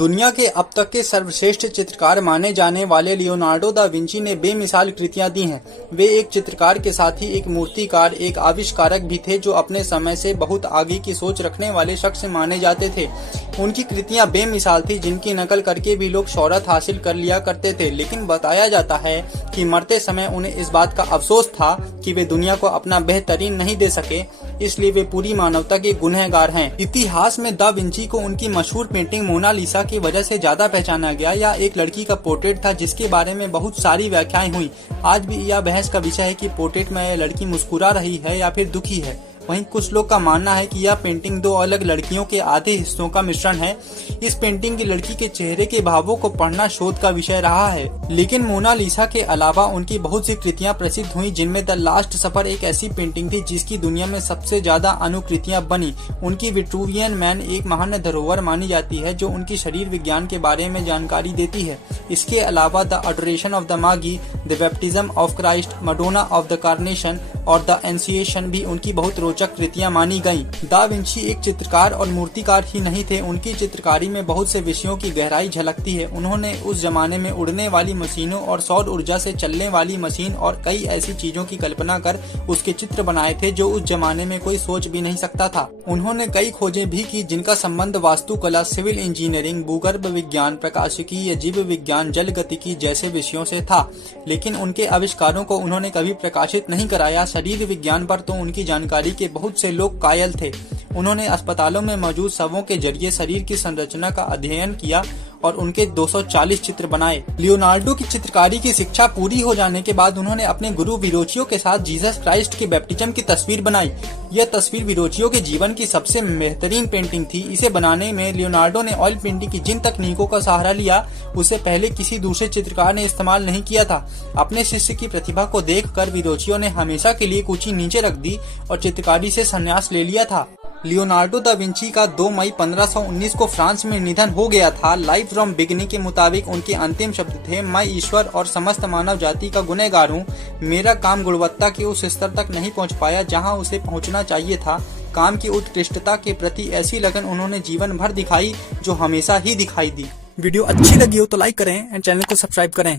दुनिया के अब तक के सर्वश्रेष्ठ चित्रकार माने जाने वाले लियोनार्डो दा विंची ने बेमिसाल कृतियां दी हैं। वे एक चित्रकार के साथ ही एक मूर्तिकार, एक आविष्कारक भी थे जो अपने समय से बहुत आगे की सोच रखने वाले शख्स माने जाते थे। उनकी कृतियां बेमिसाल थी, जिनकी नकल करके भी लोग शोहरत हासिल कर लिया करते थे। लेकिन बताया जाता है कि मरते समय उन्हें इस बात का अफसोस था कि वे दुनिया को अपना बेहतरीन नहीं दे सके, इसलिए वे पूरी मानवता के गुनहगार हैं। इतिहास में दा विंची को उनकी मशहूर पेंटिंग मोनालिसा की वजह से ज्यादा पहचाना गया। यह एक लड़की का पोर्ट्रेट था जिसके बारे में बहुत सारी व्याख्याएं हुई। आज भी यह बहस का विषय है कि पोर्ट्रेट में यह लड़की मुस्कुरा रही है या फिर दुखी है। वहीं कुछ लोग का मानना है कि यह पेंटिंग दो अलग लड़कियों के आधे हिस्सों का मिश्रण है। इस पेंटिंग की लड़की के चेहरे के भावों को पढ़ना शोध का विषय रहा है। लेकिन मोनालिसा के अलावा उनकी बहुत सी कृतियां प्रसिद्ध हुई, जिनमें द लास्ट सफर एक ऐसी पेंटिंग थी जिसकी दुनिया में सबसे ज्यादा अनुकृतियां बनी। उनकी विट्रूवियन मैन एक महान धरोहर मानी जाती है जो उनकी शरीर विज्ञान के बारे में जानकारी देती है। इसके अलावा द अडोरेशन ऑफ द मागी, the baptism of Christ, Madonna of the carnation और द एनसिएशन भी उनकी बहुत रोचक कृतियां मानी गईं। दा विंची एक चित्रकार और मूर्तिकार ही नहीं थे, उनकी चित्रकारी में बहुत से विषयों की गहराई झलकती है। उन्होंने उस जमाने में उड़ने वाली मशीनों और सौर ऊर्जा से चलने वाली मशीन और कई ऐसी चीजों की कल्पना कर उसके चित्र बनाए थे जो उस जमाने में कोई सोच भी नहीं सकता था। उन्होंने कई खोजें भी की जिनका संबंध वास्तुकला, सिविल इंजीनियरिंग, भूगर्भ विज्ञान, प्रकाशिकी, जीव विज्ञान, जल गतिकी जैसे विषयों से था। लेकिन उनके आविष्कारों को उन्होंने कभी प्रकाशित नहीं कराया। शरीर विज्ञान पर तो उनकी जानकारी के बहुत से लोग कायल थे। उन्होंने अस्पतालों में मौजूद शवों के जरिए शरीर की संरचना का अध्ययन किया और उनके 240 चित्र बनाए। लियोनार्डो की चित्रकारी की शिक्षा पूरी हो जाने के बाद उन्होंने अपने गुरु विरोचियो के साथ जीसस क्राइस्ट के बैप्टिज्म की तस्वीर बनाई। यह तस्वीर विरोचियो के जीवन की सबसे बेहतरीन पेंटिंग थी। इसे बनाने में लियोनार्डो ने ऑयल पेंटिंग की जिन तकनीकों का सहारा लिया उसे पहले किसी दूसरे चित्रकार ने इस्तेमाल नहीं किया था। अपने शिष्य की प्रतिभा को देखकर विरोचियो ने हमेशा के लिए कुची नीचे रख दी और चित्रकारी से संन्यास ले लिया था। लियोनार्डो दा विंची का 2 मई 1519 को फ्रांस में निधन हो गया था। लाइफ फ्रॉम बिगिनिंग के मुताबिक उनके अंतिम शब्द थे, मैं ईश्वर और समस्त मानव जाति का गुनहगार हूँ। मेरा काम गुणवत्ता के उस स्तर तक नहीं पहुँच पाया जहाँ उसे पहुँचना चाहिए था। काम की उत्कृष्टता के प्रति ऐसी लगन उन्होंने जीवन भर दिखाई जो हमेशा ही दिखाई दी। वीडियो अच्छी लगी हो तो लाइक करें एंड चैनल को सब्सक्राइब करें।